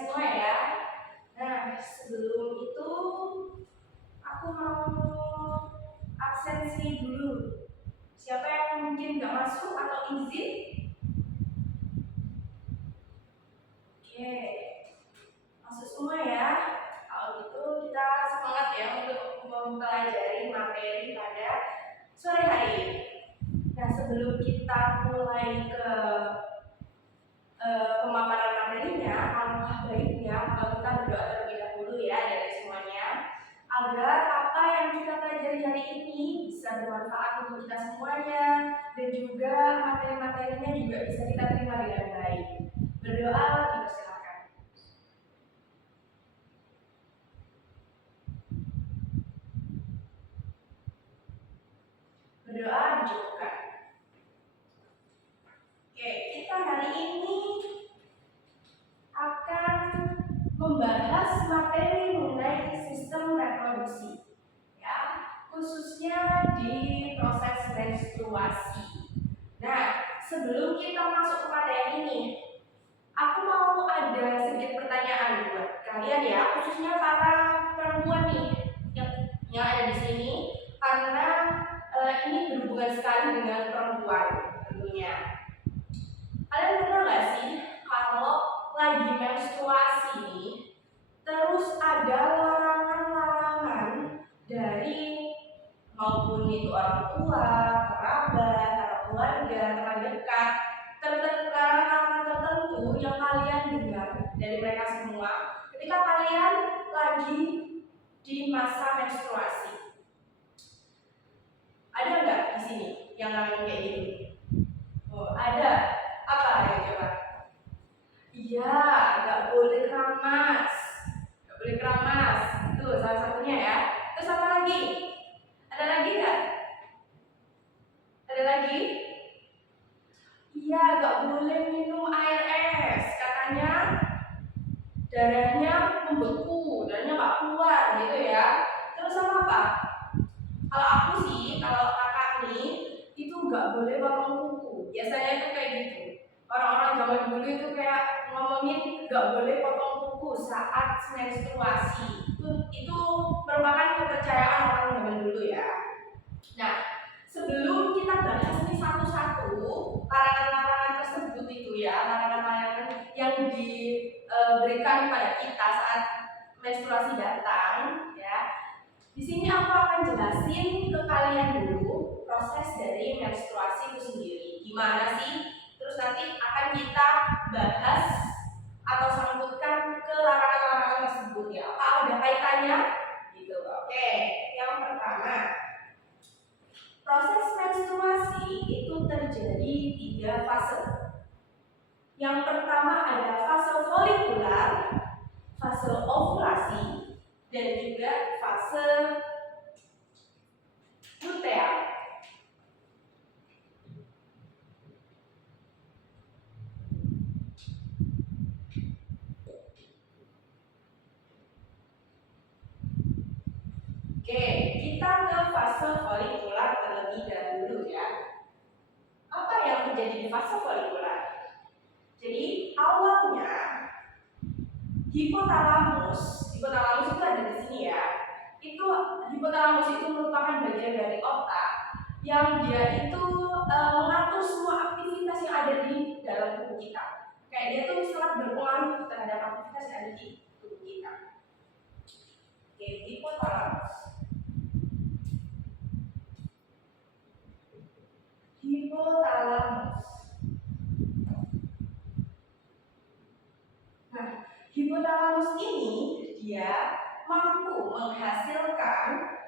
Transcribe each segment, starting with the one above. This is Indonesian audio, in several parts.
semua ya. Nah, sebelum itu aku mau absensi dulu. Siapa yang mungkin nggak masuk atau izin? Oke, masuk semua ya. Kalau gitu kita semangat ya untuk mempelajari materi pada sore hari ini. Nah, sebelum kita mulai ke pemaparan materinya, alangkah baiknya kalau kita berdoa terlebih dahulu ya dari semuanya, agar apa yang kita pelajari hari ini bisa bermanfaat untuk kita semuanya dan juga materi-materinya juga bisa kita terima dengan baik. Berdoa dipersilakan. Berdoa dicukupkan. Oke, kita hari ini akan membahas materi mengenai sistem reproduksi, ya, khususnya di proses menstruasi. Nah, sebelum kita masuk ke materi ini, aku mau ada sedikit pertanyaan buat kalian ya, khususnya para perempuan nih yang ada di sini, karena ini berhubungan sekali dengan perempuan tentunya. Kalian pernah nggak sih kalau lagi menstruasi nih, terus ada larangan-larangan dari maupun itu orang tua, kerabat, atau keluarga, teman dekat, larangan tertentu yang kalian dengar dari mereka semua ketika kalian lagi di masa menstruasi? Ada nggak di sini yang ngalamin kayak gitu? Oh, ada. Apa ya coba? Iya, nggak boleh keramas. Nggak boleh keramas. Itu salah satunya ya. Terus apa lagi? Ada lagi nggak? Ada lagi? Iya, nggak boleh minum air es. Katanya darahnya membeku, darahnya nggak keluar gitu ya. Terus sama apa? Kalau aku sih, kalau kakak nih, itu nggak boleh potong kuku. Biasanya itu kayak gitu. Orang-orang zaman dulu itu kayak ngomongin nggak boleh potong kuku saat menstruasi. Itu merupakan kepercayaan orang zaman dulu ya. Nah, sebelum kita bahas nih satu-satu larangan-larangan tersebut itu ya, larangan-larangan yang diberikan kepada kita saat menstruasi datang ya. Di sini aku akan jelasin ke kalian dulu proses dari menstruasi itu sendiri. Gimana sih? Terus nanti akan kita bahas atau sambutkan ke larangan-larangan tersebut ya. Apa ada kaitannya? Gitu. Oke, yang pertama, proses menstruasi itu terjadi 3 fase. Yang pertama ada fase folikular, fase ovulasi, dan juga fase luteal. Oke, kita ke fase folikular terlebih dahulu ya. Apa yang terjadi di fase folikular? Jadi awalnya hipotalamus itu ada di sini ya. Itu hipotalamus itu merupakan bagian dari otak yang dia itu mengatur semua aktivitas yang ada di dalam tubuh kita. Kayak dia tuh sangat berpengaruh terhadap aktivitas yang ada di tubuh kita. Oke, hipotalamus. Nah, hipotalamus ini dia mampu menghasilkan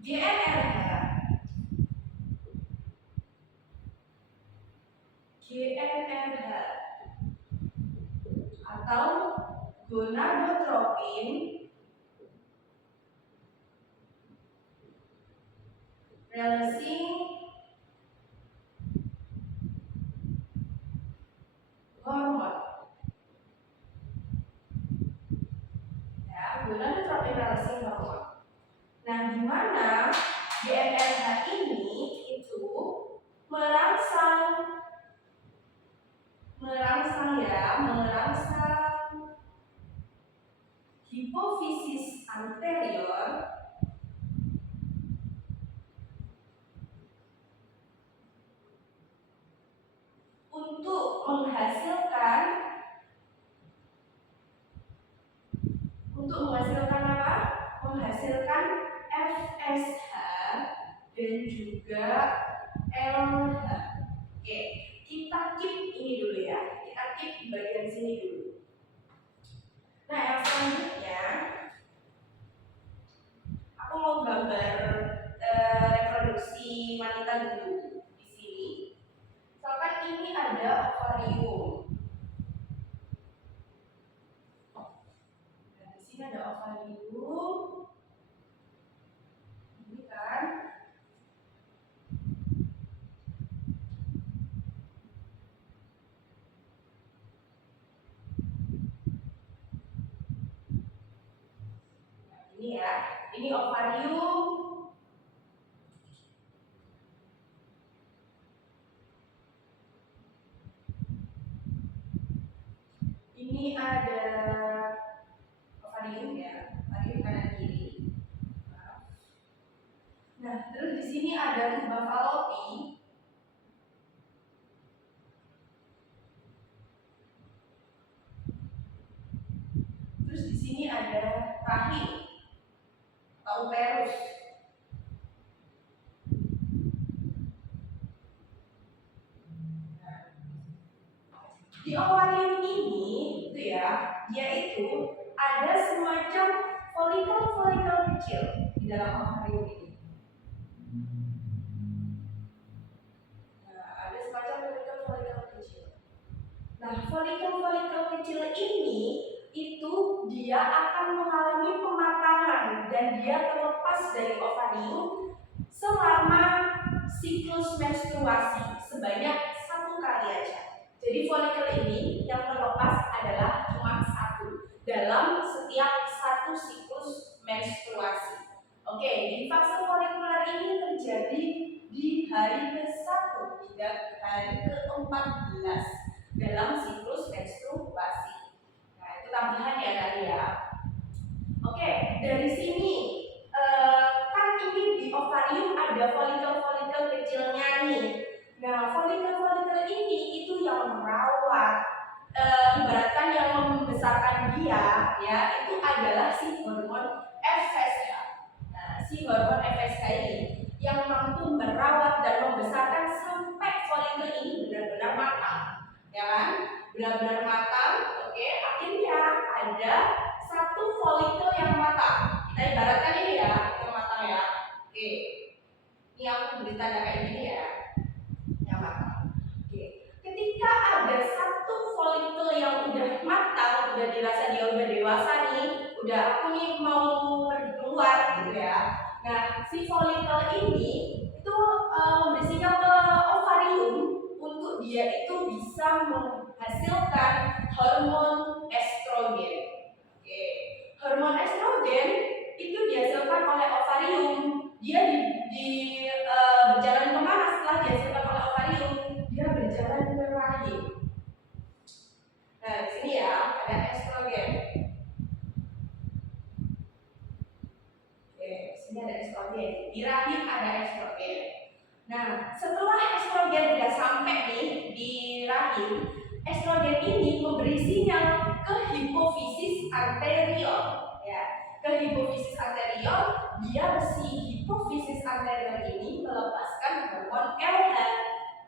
GnRH atau gonadotropin releasing hormon. Ya, gonadotropin releasing hormon. Nah, di mana GnRH ini itu merangsang untuk menghasilkan apa? Menghasilkan FSH dan juga LH. Oke, kita keep ini dulu ya. Kita keep di bagian sini dulu. Nah, yang selanjutnya aku mau gambar reproduksi wanita dulu di sini. Misalkan ini ada ovarium. Nah, di sini ada ovarium. Ini kan. Nah, ini ya. Ini ovarium. Ini ada ovarium ya, ovarium kanan kiri. Nah, terus di sini ada tuba falopi. Terus di sini ada rahim atau uterus. Di ovarium ini itu ya, dia itu ada semacam folikel-folikel kecil di dalam ovarium ini. Nah, ada semacam folikel-folikel kecil. Nah, folikel-folikel kecil ini itu dia akan mengalami pematangan dan dia terlepas dari ovarium selama siklus menstruasi sebanyak 1 kali aja. Jadi folikel ini yang terlepas adalah cuma 1 dalam setiap 1 siklus menstruasi. Oke, di fase folikuler ini terjadi di hari ke-1 hingga hari ke-14 dalam siklus menstruasi. Nah, itu tambahan ya tadi ya. Oke, dari sini kan ini di ovarium ada folikel-folikel kecilnya nih. Nah, folikel-folikel ini itu yang merawat, ibaratkan yang membesarkan dia, ya itu adalah si hormon FSH. Nah, si hormon FSH ini yang mampu merawat dan membesarkan sampai folikel ini benar-benar matang, ya kan? Benar-benar matang. Oke, akhirnya ada 1 folikel yang matang. Kita ibaratkan ini ya, yang matang ya. Oke, ini aku beri tanda kayak gini ya. Ketika ada 1 folikel yang udah matang, udah dirasa dia udah dewasa nih, udah aku nih mau pergi keluar gitu ya. Nah, si folikel ini itu memberi sinyal ke ovarium untuk dia itu bisa menghasilkan hormon estrogen. Oke, hormon estrogen itu dihasilkan oleh ovarium. Dia berjalan kemana setelah dihasilkan oleh ovarium? Dia berjalan ke rahim. Nah, di sini ya ada estrogen. Oke, sini ada estrogen. Di rahim ada estrogen. Nah, setelah estrogen udah sampai nih di rahim, estrogen ini memberi sinyal ke hipofisis anterior. Ya, ke hipofisis anterior, biar si hipofisis anterior ini melepaskan hormon LH.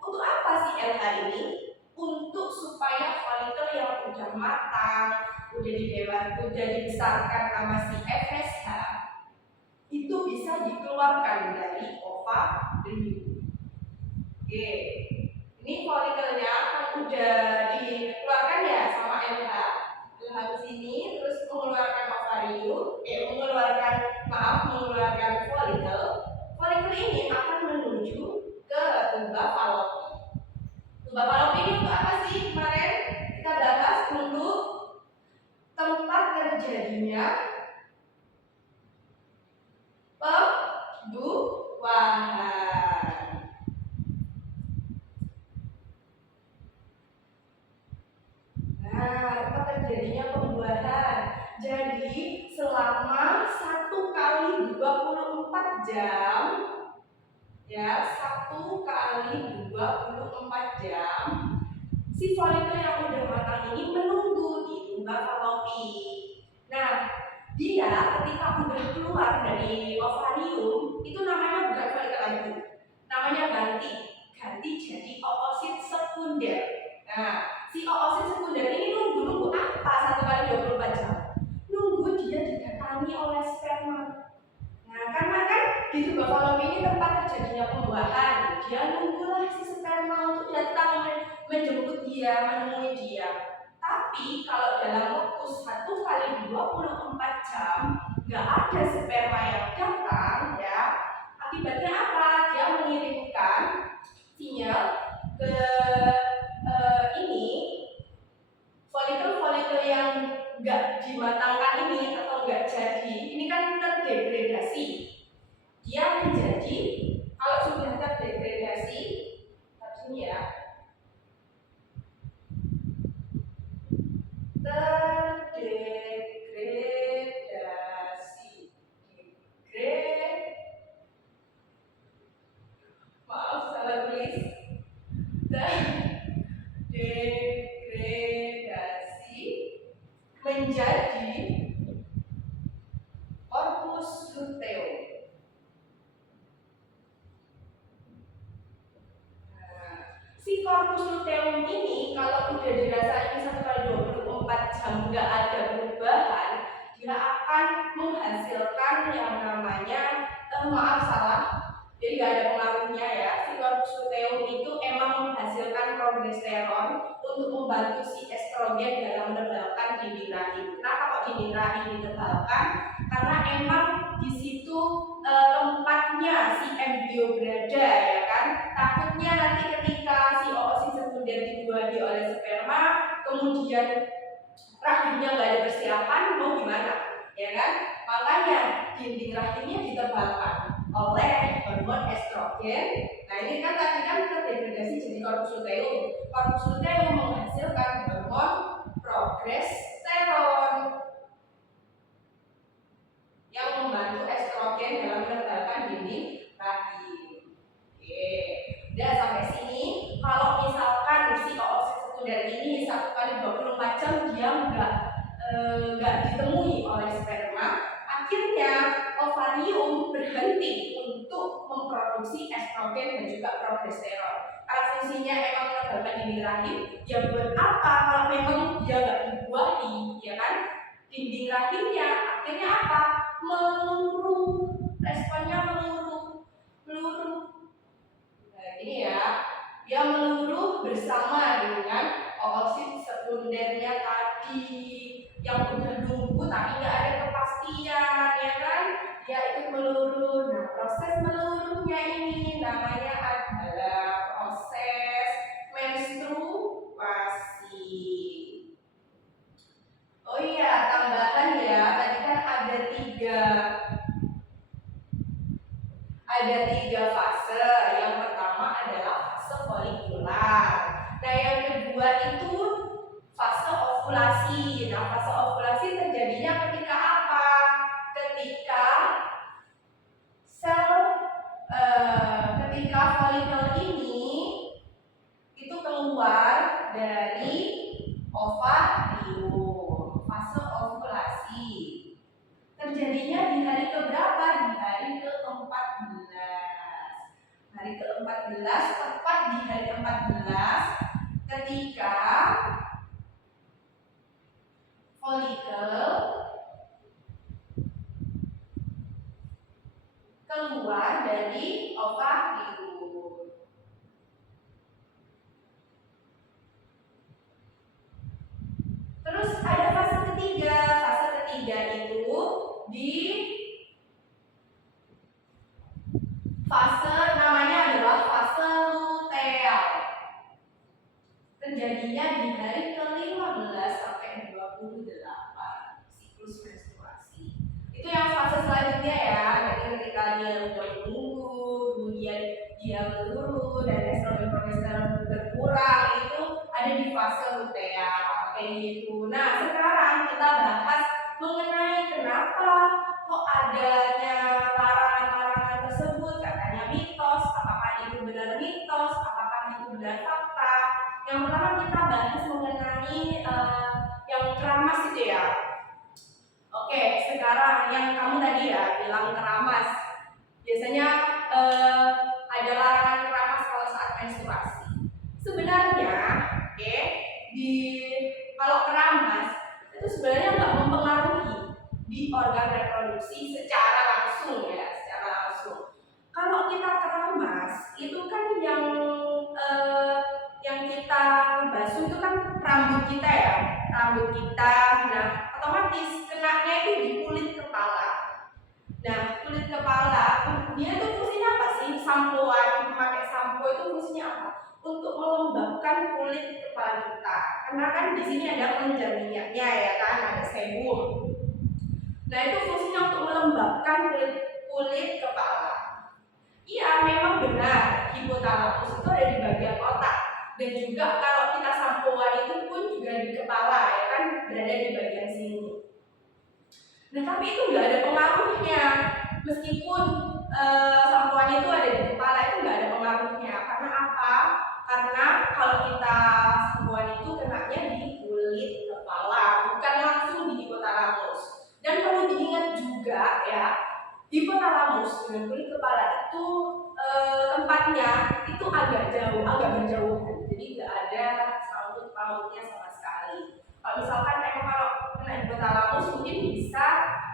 Untuk apa sih LH ini? Untuk supaya folikel yang udah matang, udah dibesarkan sama si FSH itu bisa dikeluarkan dari ovarium. Oke, ini folikelnya kan udah dikeluarkan ya sama LH. LH ke sini terus mengeluarkan mengeluarkan folikel. Folikel ini akan menuju ke tuba falopi. Tuba falopi ini untuk apa sih? Kemarin kita bahas untuk tempat terjadinya pembuahan. Nah, tempat terjadinya pembuahan. Jadi selama 1 kali 24 jam, ya 1 kali 24 jam si folikel yang udah matang ini menunggu di bunga falopi. Nah, dia ketika udah keluar dari ovarium itu namanya bukan folikel lagi, namanya ganti jadi oosit sekunder. Nah, si oosit sekunder ini nunggu apa 1 kali 24 jam? Nunggu dia didatangi oleh sperma. Nah, karena kan di tuba falopi ini tempat terjadinya pembuahan, dia nunggulah si sperma untuk datang menjemput dia, menemui dia. Tapi kalau dalam waktu 1 kali 24 jam nggak ada sperma yang datang, ya akibatnya apa? Dia mengirimkan sinyal ke ini folikel-folikel yang nggak dimatangkan ini atau nggak jadi, ini kan terdegradasi. Dia menjadi, kalau sudah terdegradasi, sini ya, terdegradasi, maaf salah tulis, terdegradasi menjadi corpus luteum. Si corpus luteum ini kalau udah dirasain 1 kali 24 jam nggak ada perubahan, dia akan menghasilkan yang namanya maaf salah, jadi nggak ada pengaruhnya ya. Si corpus luteum itu emang menghasilkan progesteron untuk membantu si estrogen dalam menebalkan dinding rahim. Kenapa kok dinding rahim ditebalkan? Karena emang di situ tempatnya si embrio berada, ya kan. Takutnya nanti ketika si oosit sekunder dibuahi oleh sperma, kemudian rahimnya nggak ada persiapan, mau gimana, ya kan? Makanya dinding rahimnya ditebalkan oleh hormon estrogen. Nah, ini kan tadi kan terdegradasi jadi corpus luteum. Corpus luteum menghasilkan hormon progesteron yang membantu estrogen dalam menebalkan dinding rahim. Oke, dan sampai sini kalau misalkan si oosit sekunder ini 1 kali 24 jam dia nggak ditemui oleh sperma, akhirnya ovarium berhenti untuk memproduksi estrogen dan juga progesteron. Karena fungsinya emang menebalkan dinding rahim, ya buat apa kalau memang dia nggak dibuahi, ya kan? Dinding rahimnya akhirnya apa? Meluruh, responnya meluruh. Nah, ini ya, dia meluruh bersama dengan oosit sekundernya tadi yang udah nunggu tapi nggak ada kepastian, ya kan? Dia ikut meluruh. Nah, proses meluruhnya ini namanya adalah proses menstruasi. Oh iya, tambahan ya, tadi kan ada tiga fase. Yang pertama adalah fase folikular. Nah, yang kedua itu fase ovulasi. Nah, fase ovulasi terjadinya ketika apa? Ketika ketika folikel ini itu keluar dari ovarium. Fase ovulasi terjadinya di hari keberapa? Di hari ke-14. Hari ke-14, tepat di hari ke-14 ketika folikel keluar dari ovarium. Terus ada fase ketiga. Fase ketiga itu di fase namanya adalah fase luteal. Terjadinya di hari ke-15 sampai 28 siklus menstruasi. Itu yang fase selanjutnya ya. Jadi ketika dia udah menunggu, kemudian dia meluruh dan estrogen progesteron berkurang, itu ada di fase luteal kayak gitu. Nah, sekarang kita bahas mengenai kenapa kok adanya larangan-larangan tersebut. Katanya mitos, apakah itu benar mitos, apakah itu benar fakta. Yang pertama kita bahas mengenai yang keramas itu ya. Oke, sekarang yang kamu tadi ya bilang keramas. Biasanya ada larangan keramas kalau saat menstruasi. Sebenarnya, oke, di kalau keramas itu sebenarnya nggak mempengaruhi di organ reproduksi secara langsung ya, secara langsung. Kalau kita keramas itu kan yang kita basuh itu kan rambut kita ya, rambut kita. Nah, otomatis kenanya itu di kulit kepala. Nah, kulit kepala dia itu fungsinya apa sih? Sampoan, pakai sampo itu fungsinya apa? Untuk melembabkan kulit kepala kita. Karena kan di sini ada kelenjar minyaknya ya kan, ada sebum. Nah, itu fungsinya untuk melembabkan kulit kepala. Iya, memang benar. Hipotalamus itu ada di bagian otak. Dan juga kalau kita sampoan itu pun juga di kepala ya kan, berada di bagian sini. Nah, tapi itu nggak ada pengaruhnya. Meskipun sampoan itu ada di kepala, itu nggak ada pengaruhnya. Karena apa? Karena kalau kita sampoan itu kenanya di kulit kepala, bukan langsung di hipotalamus. Dan perlu diingat juga ya, hipotalamus dengan kulit kepala itu tempatnya itu agak jauh, agak berjauhan. Jadi nggak ada sangkut pautnya sama sekali. Kalau misalkan memang kalau kena hipotalamus mungkin bisa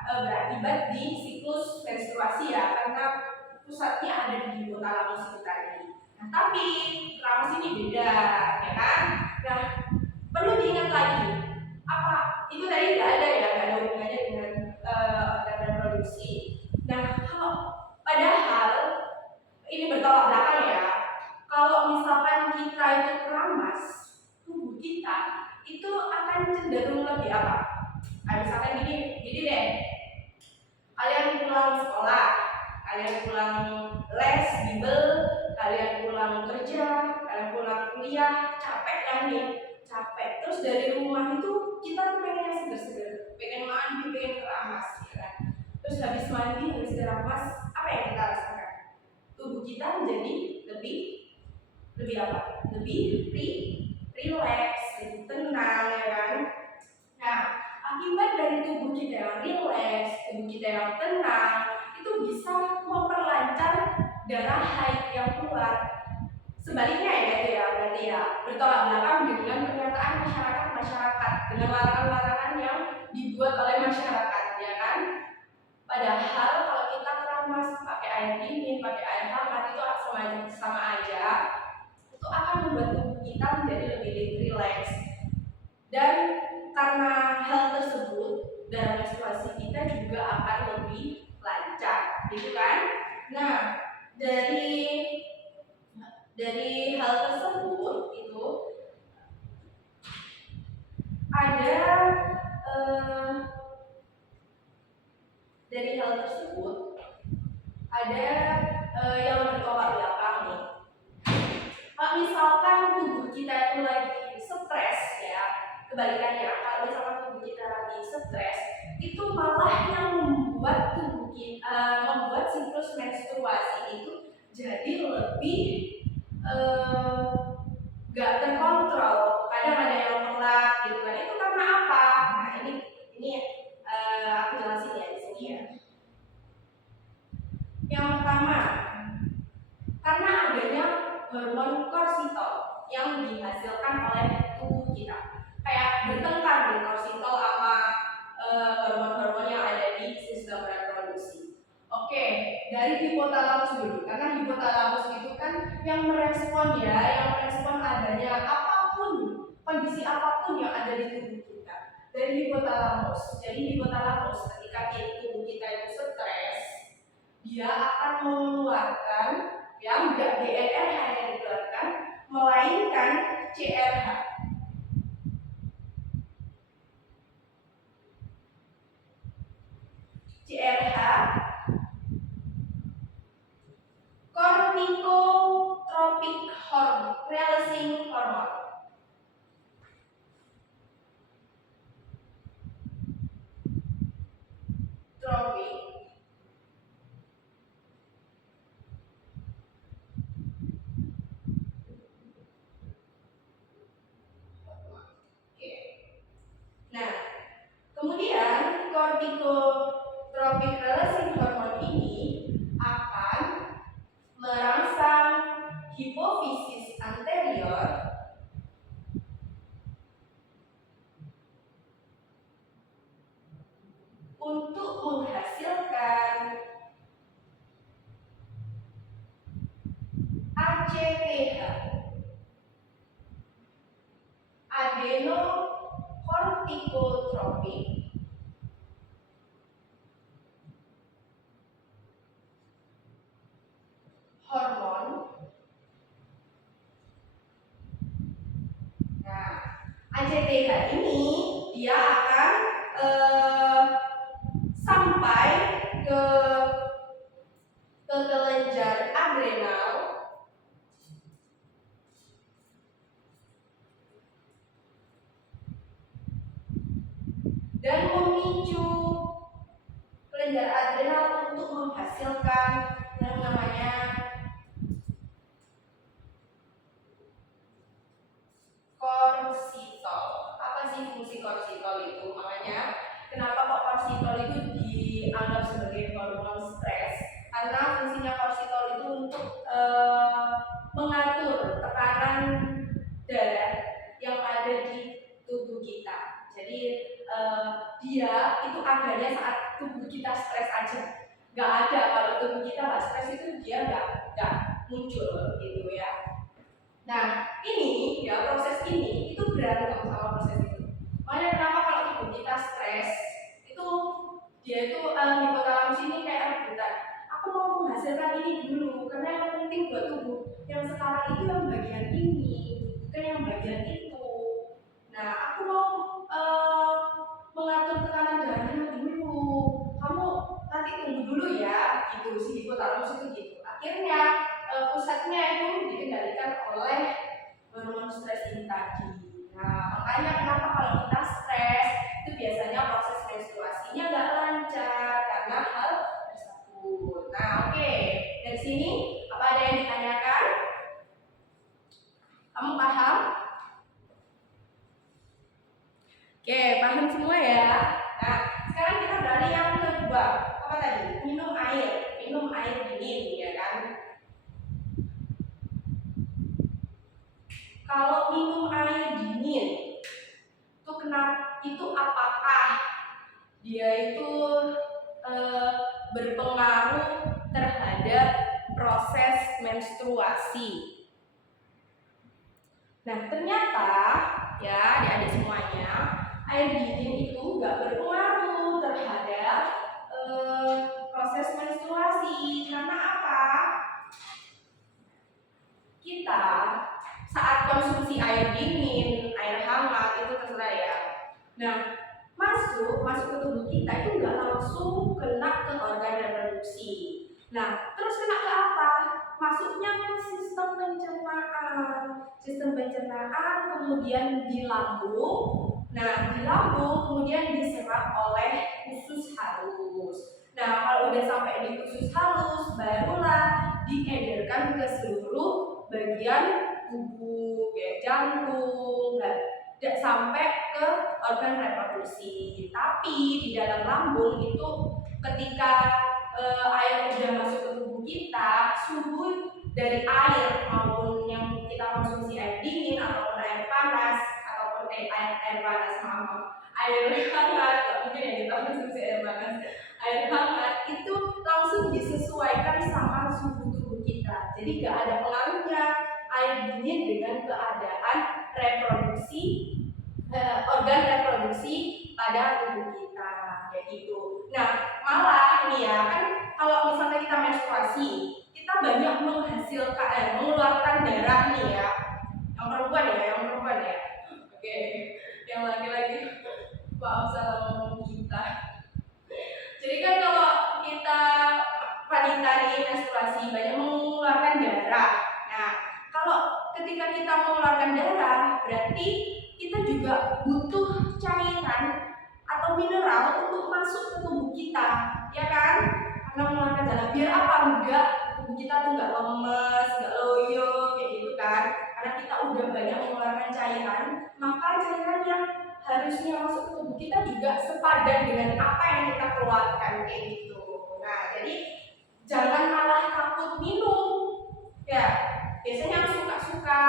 berakibat di siklus menstruasi ya, karena pusatnya ada di hipotalamus itu tadi. Nah, tapi keramas ini beda, ya kan? Nah, perlu diingat lagi, apa itu tadi nggak ada ya, nggak ada hubungannya dengan organ reproduksi. Nah, kalau padahal ini bertolak belakang ya. Kalau misalkan kita itu keramas, tubuh kita itu akan cenderung lebih apa? Nah, misalkan gini deh. Kalian pulang sekolah, kalian pulang les, bimbel, kalian pulang kerja, kalian pulang kuliah, capek kan nih? Capek. Terus dari rumah itu kita tuh pengen yang seger-seger, pengen mandi, pengen keramas, ya kan? Terus habis mandi, habis keramas, apa yang kita rasakan? Tubuh kita menjadi lebih apa? Lebih relax, lebih tenang, ya kan? Nah, akibat dari tubuh kita yang rileks, tubuh kita yang tenang, itu bisa memperlancar darah haid yang keluar. Sebaliknya ya, itu ya, berarti ya bertolak belakang dengan pernyataan masyarakat, dengan larangan-larangan yang dibuat oleh masyarakat, ya kan? Padahal kalau kita keramas pakai air dingin, pakai air hangat itu sama aja, itu akan membuat tubuh kita menjadi lebih rileks. Dan karena hal tersebut, darah menstruasi kita juga akan lebih lancar, gitu kan? Nah, dari hal tersebut itu ada yang bertolak belakang nih. Kalau misalkan tubuh kita itu lagi stres ya, kebalikannya, kalau misalkan tubuh kita lagi stres, itu malah yang membuat membuat siklus menstruasi itu jadi lebih gak terkontrol. Kadang ada yang telat gitu kan. Itu karena apa? Nah, ini aku jelasin ya di sini ya. Yang pertama, karena adanya hormon kortisol yang dihasilkan oleh tubuh kita. Kayak bertengkar nih kortisol sama hormon-hormon yang ada di sistem reproduksi. Oke, dari hipotalamus dulu, karena hipotalamus itu kan yang merespon adanya apapun, kondisi apapun yang ada di tubuh kita. Dari hipotalamus. Jadi hipotalamus ketika tubuh kita itu stres, dia akan mengeluarkan yang enggak GnRH yang dikeluarkan, melainkan CRH. CRH corticotropic hormone, releasing hormone. Tropic adrenokortikotropik. Hormon. Nah, ACTH ini dia akan sampai ke kelenjar adrenal dan memicu kelenjar adrenal untuk menghasilkan yang namanya korsitol. Apa sih fungsi korsitol itu? Makanya kenapa kok korsitol itu dianggap sebagai hormon stres? Karena fungsinya korsitol itu untuk mengatur tekanan darah yang ada di tubuh kita. Jadi dia itu adanya saat tubuh kita stres aja. Nggak ada kalau tubuh kita nggak stres itu dia nggak muncul gitu ya. Nah ini ya proses ini itu berantem sama proses itu. Makanya kenapa kalau tubuh kita stres itu dia itu hipotalamus ini kayak rebutan. Aku mau menghasilkan ini dulu karena yang penting buat tubuh. Yang sekarang itu yang bagian ini, bukan yang bagian itu. Nah aku mau mengatur tekanan darahnya dulu. Kamu nanti tunggu dulu ya, gitu si hipotalamus itu gitu. Akhirnya pusatnya itu dikendalikan oleh hormon stres ini tadi. Nah makanya kenapa kalau kita stres itu biasanya proses menstruasinya nggak lancar karena hal tersebut. Nah oke, dari sini apa ada yang ditanyakan? Kamu paham? Oke, paham semua ya. Nah, sekarang kita beralih yang kedua. Apa tadi? Minum air dingin, ya kan? Kalau minum air dingin, itu apakah dia itu berpengaruh terhadap proses menstruasi? Nah, ternyata ya adik-adik semuanya, air dingin itu nggak berpengaruh terhadap proses menstruasi. Karena apa? Kita saat konsumsi air dingin, air hangat itu terserah ya. Nah, masuk ke tubuh kita itu nggak langsung kena ke organ reproduksi. Nah, terus kena ke apa? Masuknya ke sistem pencernaan, kemudian di lambung. Nah, di lambung kemudian diserap oleh usus halus. Nah, kalau udah sampai di usus halus, barulah diedarkan ke seluruh bagian tubuh, kayak jantung, dan sampai ke organ reproduksi. Tapi di dalam lambung itu ketika air udah masuk ke tubuh kita, suhu dari air maupun yang kita konsumsi air dingin ataupun air panas ataupun air panas air hangat, mungkin ya kita konsumsi air panas, air hangat itu langsung disesuaikan sama suhu tubuh kita. Jadi nggak ada pengaruhnya air dingin dengan keadaan reproduksi organ reproduksi pada tubuh kita kayak gitu. Nah malah ini ya kan kalau misalnya kita menstruasi kita banyak menghasilkan mengeluarkan darah nih ya, yang perempuan ya. Oke, yang laki-laki maaf salah ngomong kita. Jadi kan kalau kita wanita nih menstruasi banyak mengeluarkan darah. Nah kalau ketika kita mengeluarkan darah berarti kita juga butuh cairan atau mineral untuk masuk ke tubuh kita, ya kan? Karena mengeluarkan darah biar apa? Enggak tubuh kita tuh nggak lemes, nggak loyo kayak gitu kan? Karena kita udah banyak mengeluarkan cairan, maka cairan yang harusnya masuk ke tubuh kita juga sepadan dengan apa yang kita keluarkan kayak gitu. Nah jadi jangan malah takut minum, ya. Biasanya suka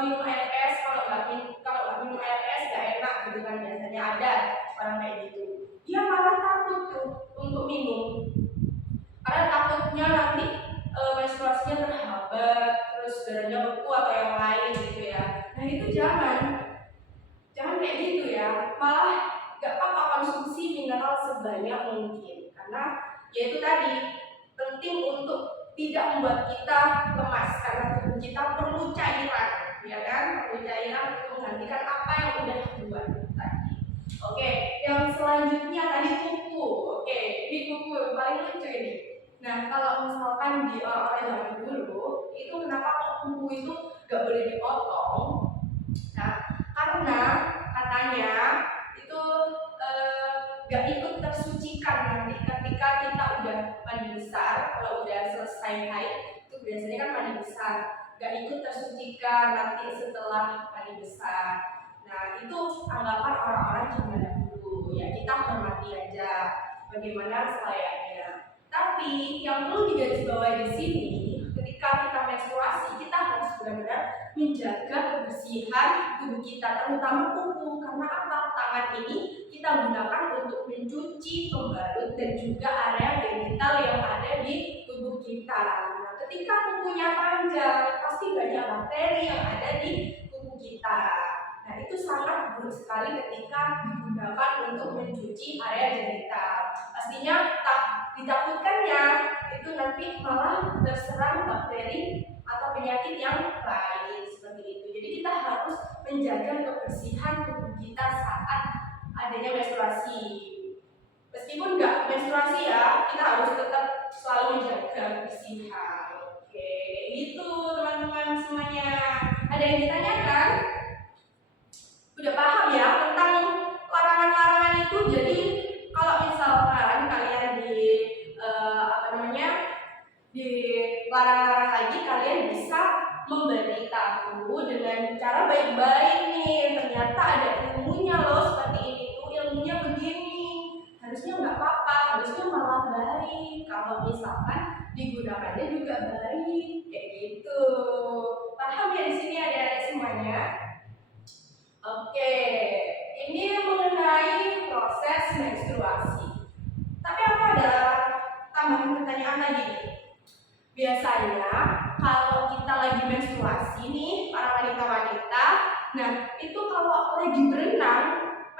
minum air es, kalau nggak minum air es nggak enak gitu kan, biasanya ada orang kayak gitu. Dia malah takut tuh untuk minum karena takutnya nanti menstruasinya terhambat, terus darahnya beku atau yang lain gitu ya. Nah itu jangan kayak gitu ya, malah gak apa-apa konsumsi mineral sebanyak mungkin, karena yaitu tadi penting untuk tidak membuat kita lemas, karena tubuh kita perlu cairan, ya kan, perlu cairan untuk menggantikan apa yang udah keluar tadi. Oke, yang selanjutnya tadi kuku. Oke, ini kuku paling lucu ini. Nah, kalau misalkan di orang-orang zaman dulu itu kenapa kok kuku itu gak boleh dipotong? Nah, karena katanya itu gak ikut tersucikan nanti ketika kita udah mandi besar. Kalau udah selesai haid itu biasanya kan mandi besar, gak ikut tersucikan nanti setelah mandi besar. Nah, itu anggapan orang-orang zaman dahulu ya, kita hormati aja bagaimana selayaknya. Tapi yang perlu digarisbawahi di sini, ketika kita menstruasi kita harus benar-benar menjaga kebersihan tubuh kita, terutama kuku. Karena apa? Tangan ini kita gunakan untuk mencuci, pembalut, dan juga area genital yang ada di tubuh kita. Nah, ketika kukunya panjang, pasti banyak bakteri yang ada di tubuh kita. Nah, itu sangat buruk sekali ketika digunakan untuk mencuci area genital. Pastinya ditakutkannya itu nanti malah terserang bakteri atau penyakit yang lain seperti itu. Jadi kita harus menjaga kebersihan tubuh kita saat adanya menstruasi. Meskipun nggak menstruasi ya, kita harus tetap selalu menjaga kebersihan. Oke, itu teman-teman semuanya. Ada yang ditanyakan? Udah paham ya tentang larangan-larangan itu? Jadi kalau misalkan kalian di larangan lagi, kalian bisa memberitahu dengan cara baik-baik nih. Ternyata ada ilmunya loh seperti ini tuh, ilmunya begini. Harusnya nggak apa-apa, harusnya malah baik. Kalau misalkan digunakannya juga baik, kayak gitu. Paham ya di sini adik-adik semuanya? Oke, ini mengenai proses menstruasi. Tapi apa ada tambahan pertanyaan lagi nih? Biasanya kalau kita lagi menstruasi nih, para wanita-wanita, nah itu kalau lagi berenang,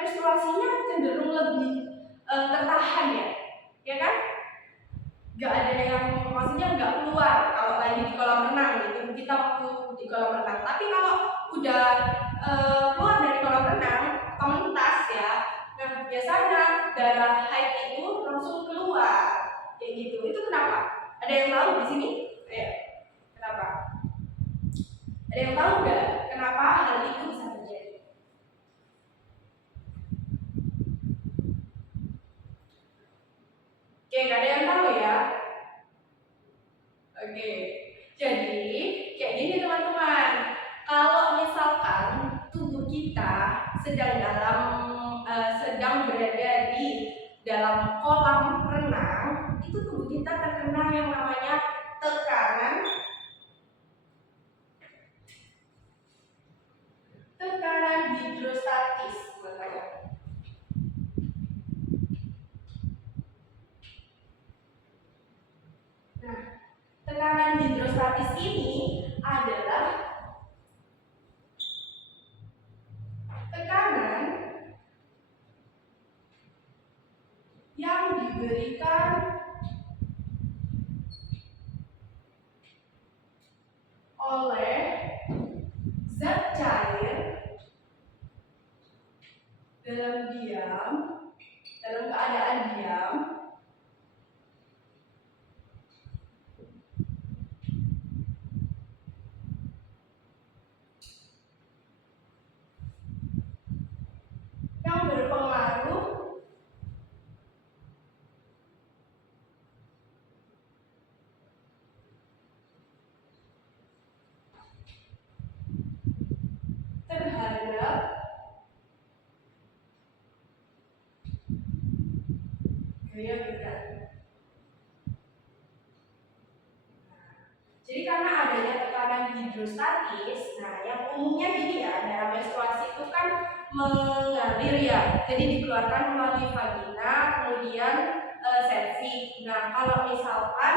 menstruasinya cenderung lebih tertahan ya kan? Gak ada yang, maksudnya gak keluar kalau lagi di kolam renang gitu, kita waktu di kolam renang. Tapi kalau udah keluar dari kolam renang, komunitas ya, nah biasanya darah haid itu langsung keluar, kayak gitu. Itu kenapa? Ada yang tahu di sini? Ayo, kenapa? Ada yang tahu nggak kenapa hal itu bisa terjadi? Oke, nggak ada yang tahu ya? Oke, jadi kayak gini teman-teman. Kalau misalkan tubuh kita sedang berada di dalam kolam renang, itu tubuh kita terkena yang namanya tekanan hidrostatis. Nah, tekanan hidrostatis ini adalah tekanan yang diberikan oleh zat cair dalam keadaan diam yang berpengaruh terhadap gaya berat. Jadi karena adanya tekanan hidrostatis, nah yang umumnya gini ya, darah menstruasi itu kan mengalir ya, jadi dikeluarkan melalui vagina, kemudian cervix. Nah kalau misalkan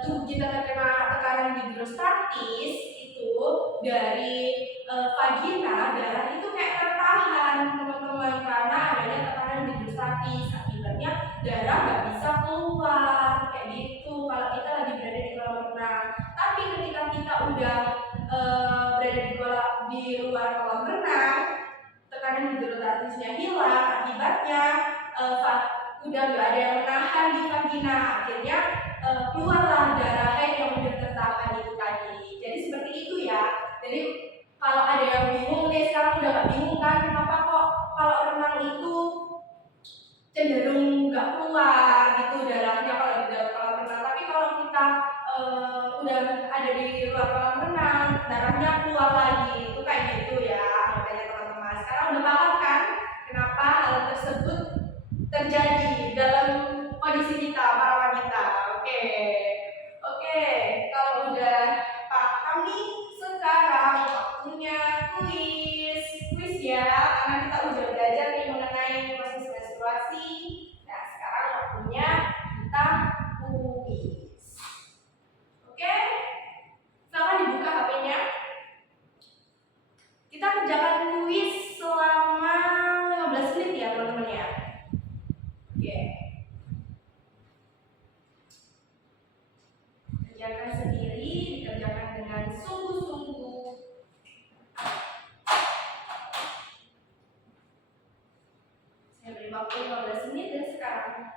tubuh kita terkena tekanan hidrostatis itu dari vagina, darah itu kayak tertahan di luar kolam renang, tekanan hidrostatisnya hilang, akibatnya udah nggak ada yang menahan di vagina, akhirnya keluarlah darah haid yang udah tertahan itu tadi. Jadi seperti itu ya. Jadi kalau ada yang bingung nih, sekarang udah nggak bingung kan, kenapa kok kalau renang itu cenderung nggak keluar gitu darahnya kalau di dalam kolam renang, tapi kalau kita udah ada di luar kolam renang, darahnya keluar lagi, itu kayak gitu ya makanya teman-teman. Sekarang udah paham kan kenapa hal tersebut terjadi dalam kondisi kita para wanita. Oke, kalau udah paham nih, sekarang waktunya kuis ya, karena kita udah belajar nih mengenai proses menstruasi. Nah, sekarang waktunya kita kuis. Oke, silakan dibuka HP-nya. Kita kerjakan kuis selama 15 menit ya teman-teman ya. Oke. Kerjakan sendiri, dikerjakan dengan sungguh-sungguh. Saya beri waktu 15 menit dari sekarang.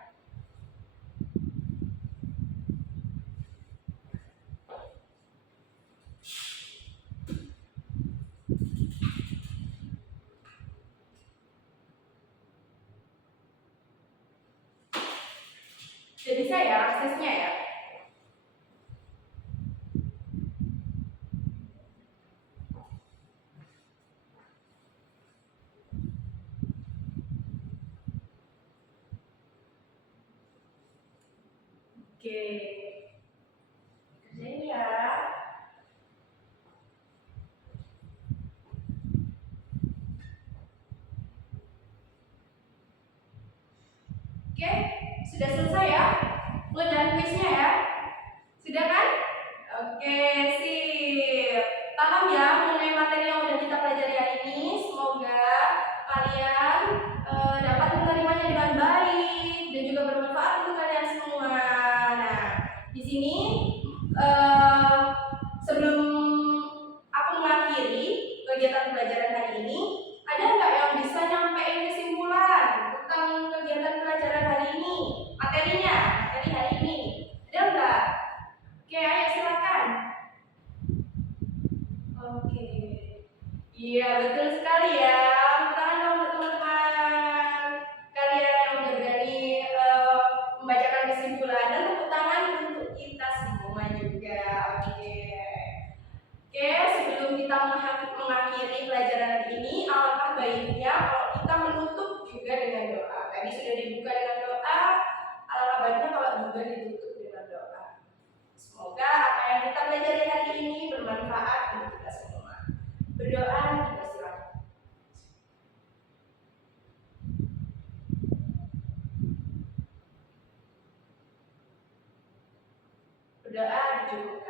Jadi saya aksesnya ya. Oke, kerjain ya. Oke, sudah selesai ya? Pengerjaan kuisnya ya? Sudah kan? Oke, sip. Paham ya mengenai materi yang udah kita pelajari hari ini? Semoga kalian dapat menerimanya dengan baik dan juga bermanfaat untuk kalian semua. Nah, di sini sebelum aku mengakhiri kegiatan pelajaran hari ini, ada nggak yang bisa nyampein kesimpulan tentang kegiatan pelajaran hari ini? Materi hari ini. Ada nggak? Oke, ayo silakan. Oke. Iya, betul sekali ya. Tepuk tangan dong untuk teman-teman kalian yang udah berani membacakan kesimpulan, dan tepuk tangan untuk kita semua juga. Oke, sebelum kita mengakhiri pelajaran ini, alangkah baiknya kalau kita menutup juga dengan doa. Tadi sudah dibuka dengan doa, alangkah baiknya kalau juga ditutup dengan doa. Semoga apa yang kita pelajari hari ini bermanfaat untuk kita semua. Berdoa, dipersilakan. Berdoa dicukupkan.